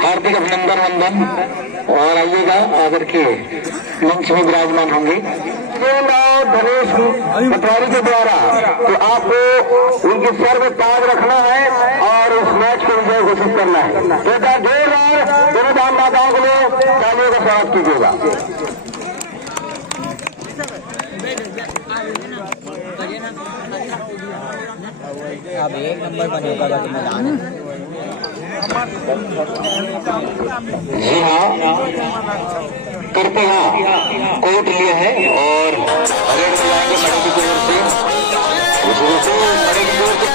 हार्दिक अभिनंदन वंदन। और आइएगा आकर के मंच में विराजमान होंगे धनेश पटवारी के द्वारा। तो आपको उनके सर में ताज रखना है और उस मैच को विजय घोषित करना है। तो एक बार जोरदार दोनों दान माताओं के लिए तालियों का स्वागत कीजिएगा। अब एक नंबर पर होगा बाकी मैदान है। जी हाँ, करते हैं कोर्ट लिया है और परेड में जाएंगे बड़े की जोर से बड़े की जोर से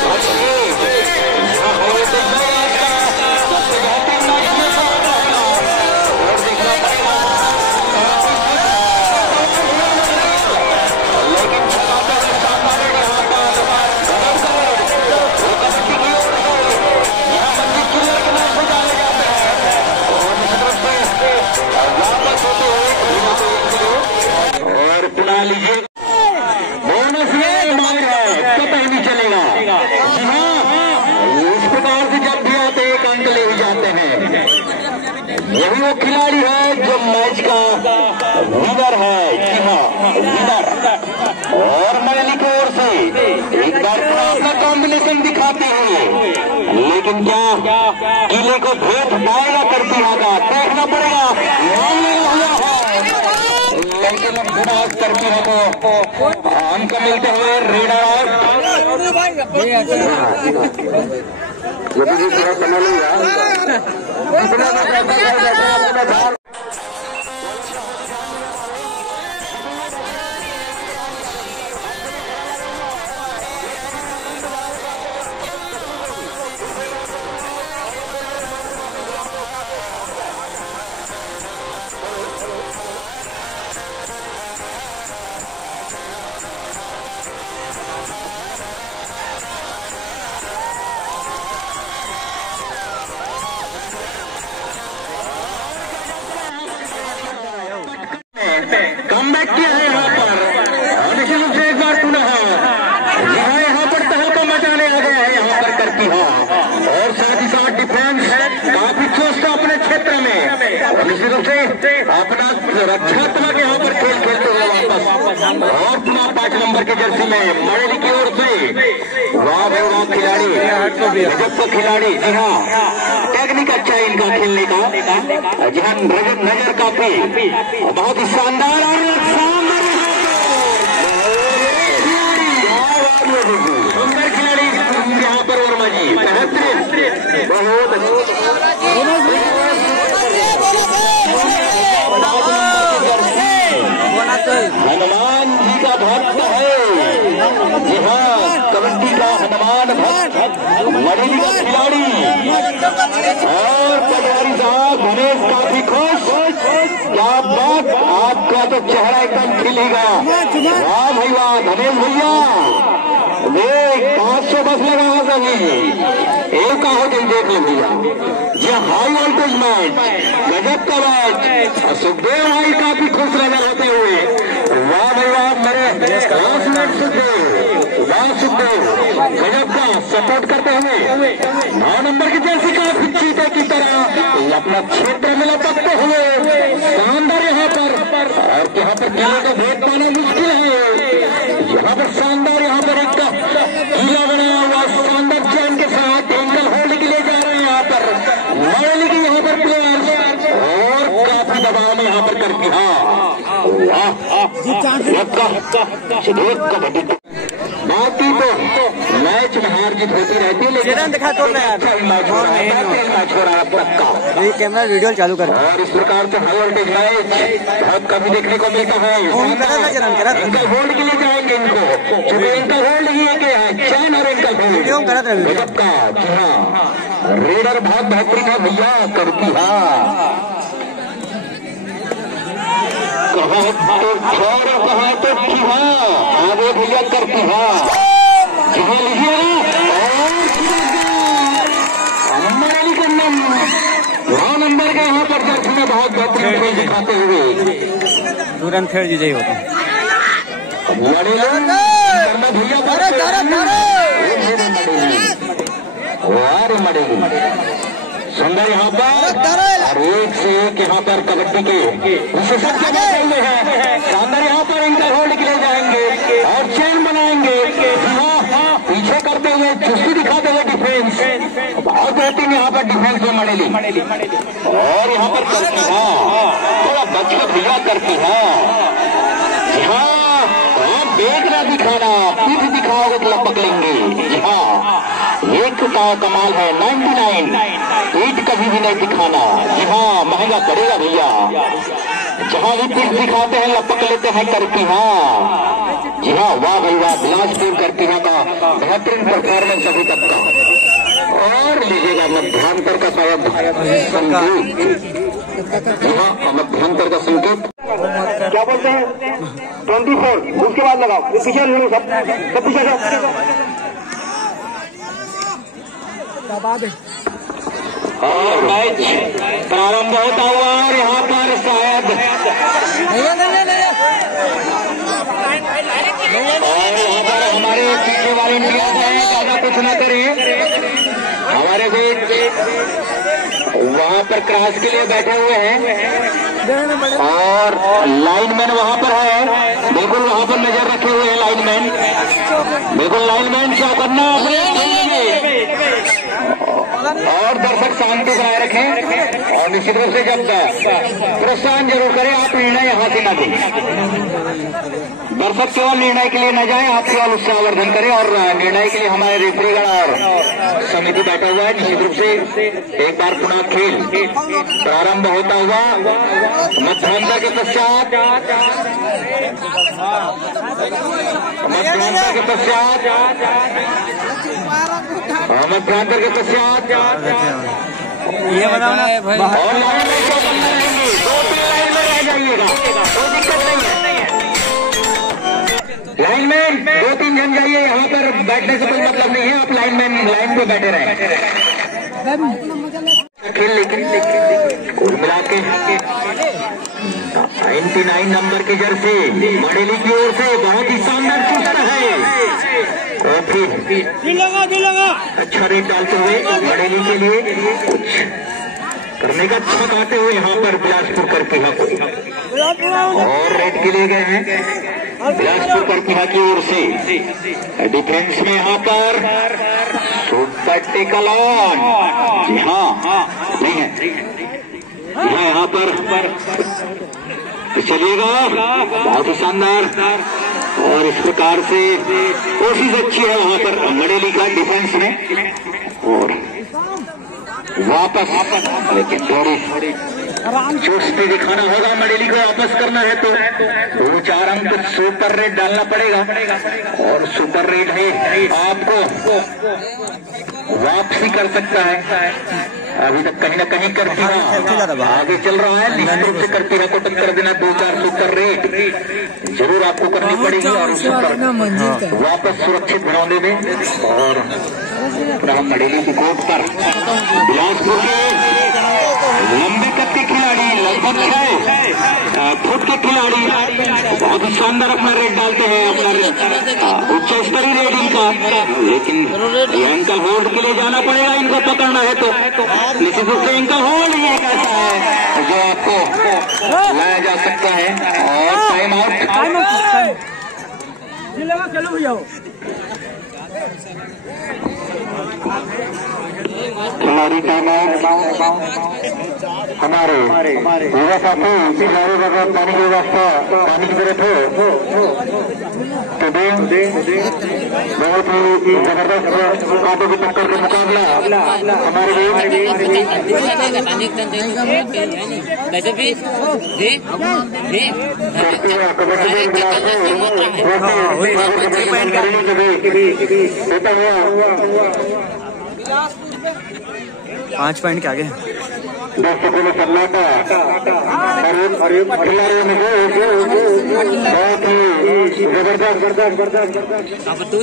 यही वो खिलाड़ी है जो मैच का विनर है। जी हाँ, विनर। और मैली की ओर से एक बार अपना कॉम्बिनेशन दिखाते हैं, लेकिन क्या किले को भेद पाएगा करती होगा, देखना पड़ेगा। लेकिन करती है तो हमको मिलते हुए रेडर ये भी थोड़ा बना लेगा। कमबैक किया है यहाँ पर निश्चित रूप से एक बार पुनः यहाँ पर तहलका मचाने आ गया है यहाँ पर करती है। और साथ ही साथ डिफेंस काफी चुस्त अपने क्षेत्र में निश्चित रूप से अपना रक्षात्मक यहाँ पर खेल खेलते हुए वापस। और पुनः 5 नंबर के जर्सी में मरेली की ओर से वाह भाई वाह खिलाड़ी, गजब का खिलाड़ी। जी हाँ, टेक्निक अच्छा है इनका खेलने का। जी हाँ, नजर काफी बहुत ही शानदार और सुंदर खिलाड़ी यहाँ पर वर्मा जी बेहतरीन, बहुत हनुमान जी का भक्त है। जी हाँ, कबड्डी का हनुमान भक्त मरेली का खिलाड़ी। और पटवारी साहब धनेश काफी खुश। क्या बात, आपका तो चेहरा एकदम खिलेगा। वाह भाई वाह धनेश भैया, देख 500 बस लगा है सभी एक हो गई, देख ले भैया। ये हाई वोल्टेज मैच, गजब का मैच। सुखदेव भाई काफी खुश नजर होते हुए। वाह भाई वाह, मेरे क्लासमेट सुखदेव, वाह सुखदेव, गजब का सपोर्ट करते हुए 9 नंबर की जैसी काफी चीते की तरह अपना क्षेत्र में लपकते हुए शानदार यहाँ पर किले का भेद पाना मुश्किल है। यहाँ पर शानदार यहाँ पर एक किला बनाया हुआ शानदार चैन के साथ एंकल होल्ड के लिए जा रहे हैं यहाँ पर मरेली के यहाँ पर प्लेयर्स। और काफी दबाव में यहाँ पर करती बाकी तो मैच में हार जीत होती रहती है, लेकिन दिखा तो मैच हो रहा है अब तक का। कैमरा वीडियो चालू कर। और इस प्रकार से हाई वोल्टेज मैच बहुत कभी देखने को मिलता है। इनका होल्ड के लिए जाएंगे इनको, क्योंकि इनका होल्ड ही है चैन और इनका होल्ड का। जी हाँ, रेडर बहुत बेहतरीन है भैया, करती है कहा तो खैर कहा तो खिहा आगे भैया करती है। जहाँ लीजिएगा मरेली का 9 नंबर के यहाँ पर जर्सी में बहुत बेहतरीन खेल दिखाते हुए तुरंत फिर जीजे होते सुंदर यहाँ पर और एक से एक यहाँ पर कबड्डी के विशेषज्ञ बैठे हुए हैं। शानदार यहाँ पर इनका होल्ड के लिए जाएंगे और चेन बनाएंगे। हाँ, पीछे करते हुए चुस्ती दिखाते हुए डिफेंस बहुत बेहतरीन यहाँ पर डिफेंस में मड़ेली और यहाँ पर करती है थोड़ा बच के भैया करती है। हाँ, देखना दिखाना, पीठ दिखाओगे तो लपक लेंगे। जी हाँ, एक का कमाल है 99, पीठ कभी भी नहीं दिखाना। जी हाँ, महंगा पड़ेगा भैया। जहाँ भी पीठ दिखाते हैं लपक लेते हैं करती हाँ। जी हाँ, वाह भाई वाह, बिलासपुर करती हाँ का बेहतरीन परफॉर्मेंस अभी तक का। और लीजिएगा मध्यांतर का शायद संकेत। जी हाँ, मध्यांतर का संकेत क्या बोलते हैं 24, उसके बाद लगाओ पीछे सब पीछे और मैच प्रारंभ होता हुआ और यहाँ पर शायद और यहाँ पर हमारे पीछे वाले इंडिया जाए ज्यादा कुछ न करें। हमारे बीच वहाँ पर क्रॉस के लिए बैठे हुए हैं और लाइनमैन वहाँ पर है। बिल्कुल वहाँ पर नजर रखे हुए हैं लाइनमैन। बिल्कुल लाइनमैन क्या करना और दर्शक शांति बनाए रखें और निश्चित रूप से जब प्रोत्साहन जरूर करें। आप निर्णय यहाँ से न दें। दर्शक केवल निर्णय के लिए न जाए, आप केवल उत्साहवर्धन करें और निर्णय के लिए हमारे रेफरीगण और समिति बैठा हुआ है। निश्चित रूप से एक बार पुनः खेल प्रारंभ होता हुआ मध्यांतर के पश्चात ये बताओ ना और लाइन में क्या करना है, 2-3 लाइन में रह जाइएगा, कोई दिक्कत नहीं है। लाइनमैन 2-3 जन जाइए, यहाँ पर बैठने से कोई मतलब नहीं है। आप लाइन पे बैठे रहे खेल। लेकिन कुल मिला के 99 नंबर की जर्सी मड़ेली की ओर से बहुत ही शानदार चुस्त है और फिर अच्छा रेट डालते हुए मड़ेली के लिए कुछ करने का अच्छा कहते हुए यहाँ पर बिलासपुर करती और रेट के लिए गए हैं। बिलासपुर करती की ओर से डिफेंस में यहाँ पर सुपर टेकल ऑन। जी हाँ, नहीं है यहाँ पर चलिएगा, बहुत ही शानदार और इस प्रकार से कोशिश अच्छी है वहाँ पर मड़ेली का डिफेंस में और वापस, लेकिन थोड़ी चुस्ती दिखाना होगा। मड़ेली को वापस करना है तो 2-4 अंक सुपर रेट डालना पड़ेगा और सुपर रेट है आपको वापसी कर सकता है। अभी तक कहीं ना कहीं करती है, आगे चल रहा है, निश्चित रूप से करती है को टक्कर देना। 2-4 सुपर रेट जरूर आपको करनी पड़ेगी और उस पर वापस सुरक्षित बनौने में। और हम मड़ेली की कोर्ट पर बिलासपुर के लंबे कद के खिलाड़ी, लगभग 6 फुट के खिलाड़ी बहुत ही शानदार अपना रेट डालते हैं, अपना उच्च स्तरीय रेट इनका। लेकिन ये एंकल होल्ड के लिए जाना पड़ेगा, इनको पकड़ना है तो निश्चित रूप से एंकल होल्ड ही एक ऐसा है जो आपको लाया जा सकता है। और टाइम आउट खिलाड़ी टाइम आउट। हमारे युवा साथी खिलाड़ी वगैरह पानी की व्यवस्था, पानी की तरफ हो तो बहुत ही जबरदस्त कांटों की टक्कर का मुकाबला हमारे होता हुआ 5 पॉइंट के आगे दर्शकों में सन्नाटा और खिलाड़ियों में बहुत ही जबरदस्त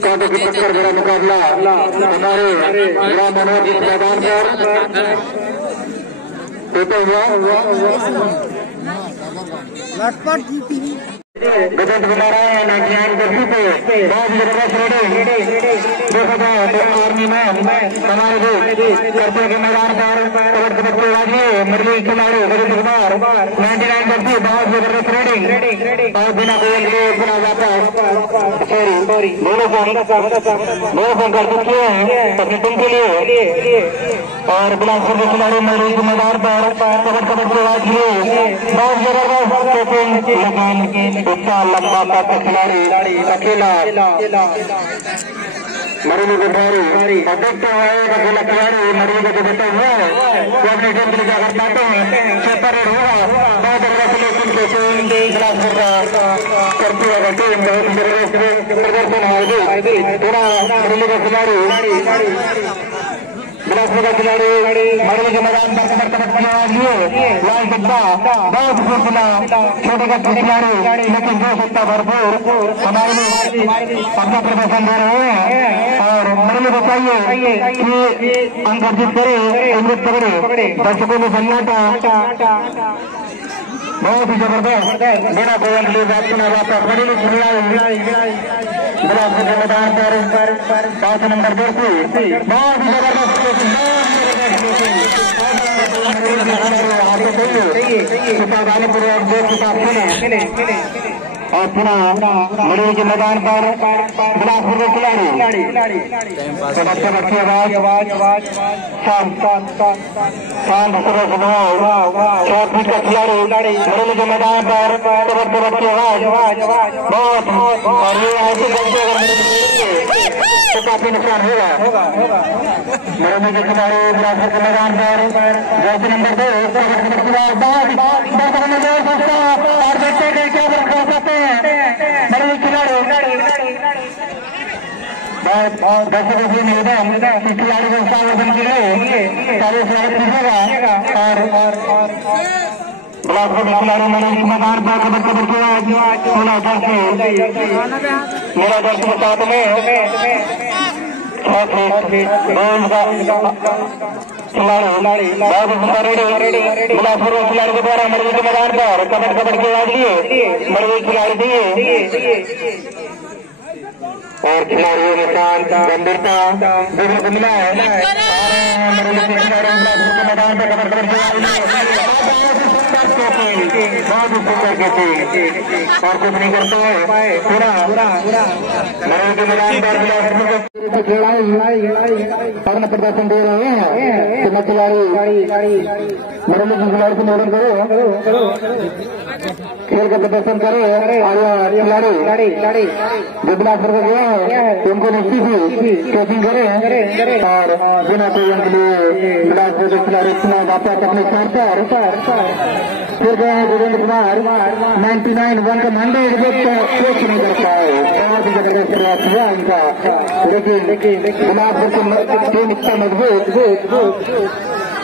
कांटों की टक्कर भरा मुकाबला हमारे राम मनोहर जी मैदान पर होता हुआ गजत कुमार नाटियान कुर्सी पे बहुत जबरदस्त रेडी देखा जाए तो आर्मी मैन हमारे भी करते के मैदान पर कबड्डी कबड्डी वाजिए मुरली खिलाड़ी गजत कुमार 99 कुर्सी बहुत जबरदस्त रेडी और बिना कोई बिना जाता सॉरी दोनों फोन कर चुके हैं अपनी टीम के लिए और बिलासपुर के खिलाड़ी मुरली के मैदान पर कबड्डी कबड्डी वाजिए बहुत जबरदस्त लेकिन इतना लंबा का खिलाड़ी अकेला मरीज को भारी देखता है अकेला खिलाड़ी मरीज को देता हुआ वो अपने टीम के लिए जाकर पाते हैं सुपर रेड होगा बहुत जबरदस्त लेकिन कैसे बिलासपुर का करती है टीम बहुत जबरदस्त प्रदर्शन है थोड़ा मरीज का खिलाड़ी बिलासपुर का खिलाड़ी मरली के मैदान पर लाल डिब्बा बहुत फूसला छोटे का खिलाड़ी लेकिन जो सकता भरपूर हमारे लिए अपना प्रदर्शन दे रहे हैं और मरली बताइए कि अंक अर्जित करे अमृत पकड़े दर्शकों में सन्नाटा बहुत ही जबरदस्त बिना कोई लिए बात सुना जाता मरली खिलाड़ी बिलासपुर के मैदान पर 5 नंबर 2 बहुत ही जबरदस्त और पुनः मरीज के मैदान पर बिलासपुर के खिलाड़ी आवाज शांत 4 फीट का खिलाड़ी मरीज के मैदान पर की आवाज बहुत और ये ऐसे गलती तो काफी नुकसान होगा मरीज के खिलाड़ी बिलासपुर के मैदान पर 10 नंबर 2 और देखते हैं क्या सकते हैं मरीज खिलाड़ी बहुत दर्शकों से निवेदन खिलाड़ी को उत्साहवर्धन के लिए 40 लाख दीजिएगा और बिलासपुर के खिलाड़ी मरीज के मैदान पर कबड्डी के मेरा दर्श के साथ में खिलाड़ी बहुत सुंदर रेडी बिलासपुर के खिलाड़ी के द्वारा मरीज के मैदान पर कबड्डी के बाद लिए मरीज खिलाड़ी दिए और खिलाड़ियों के साथ गंभीरता देखने को मिला है मरीज के खिलाड़ी बिलासपुर के मैदान पर कबड्डी बहुत ही सुंदर कैसे और कुछ नहीं करता है पूरा मरीज के मैदान पर अपना प्रदर्शन दे रहे हैं तो खिलाड़ी मरीज के खिलाड़ी से निवेदन करो खेल का प्रदर्शन करे खिलाड़ी जो बिलासपुर को गया है उनको निश्चित ही कोचिंग करे और बिना कोई के लिए बिलासपुर के खिलाड़ी वापस अपने स्थान पर फिर गए हैं वीरेंद्र कुमार 99 1 का 100 कोच नहीं कर पाए बहुत ही जबरदस्त प्रयास हुआ इनका लेकिन बिलासपुर की टीम इतना मजबूत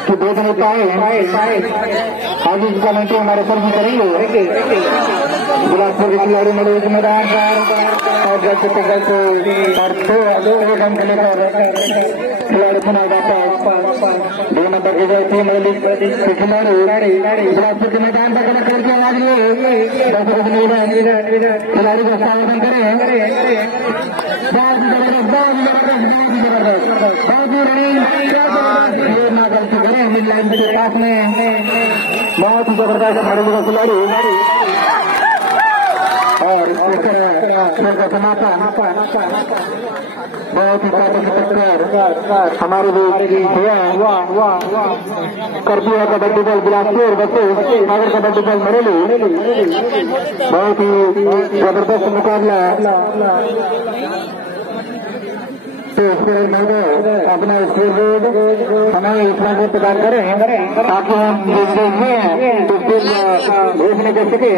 कि देख नहीं पाए आगे इसका मंत्री हमारे सर भी करेंगे बिलासपुर के खिलाड़ी मरीज के मैदान और गलत और 2 रन के लेकर खिलाड़ी पुनः वापस 2 नंबर की गई थी मरीज के खिलाड़ी बिलासपुर के मैदान पर कमर करके आवाज लिए खिलाड़ी को स्वागत करें बहुत लाइन के पास में बहुत ही जबरदस्त मरीज का खिलाड़ी और बहुत ही हमारे भी कर दिया कबड्डी बल बिलासपुर सागर कबड्डी बल मरेली बहुत ही जबरदस्त मुकाबला तो अपना स्कूल हमें इतना को प्रदान करें ताकि हम भेजने कर सके।